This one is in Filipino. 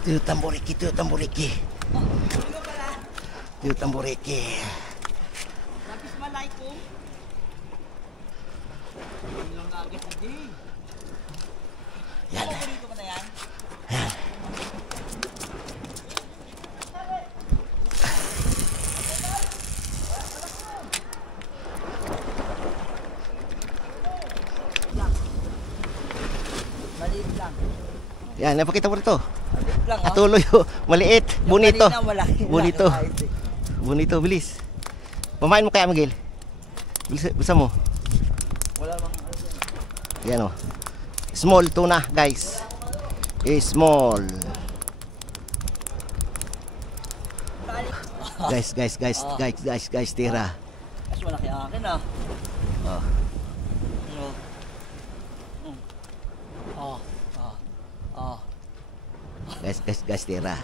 Ito yung tamboriki, ito yung tamboriki. Ito yung tamboriki. Assalamualaikum. Ilang na agad si Jay. Yan. Paborito mo na yan? Yan. Maliit lang. Yan, napakita mo rito. Maliit lang, oh. Atuloy, maliit, bonito. Yung kanina, malaki lang. Bonito. Kahit eh. Bonito, bilis. Pamain mo kaya, Miguel? Bisa mo. Wala mang Yan o. Small tuna, guys. Small. Guys, tira. Mas malaki ang akin ah. Oh. Oh. Oh. Oh. Oh. Guys, tira.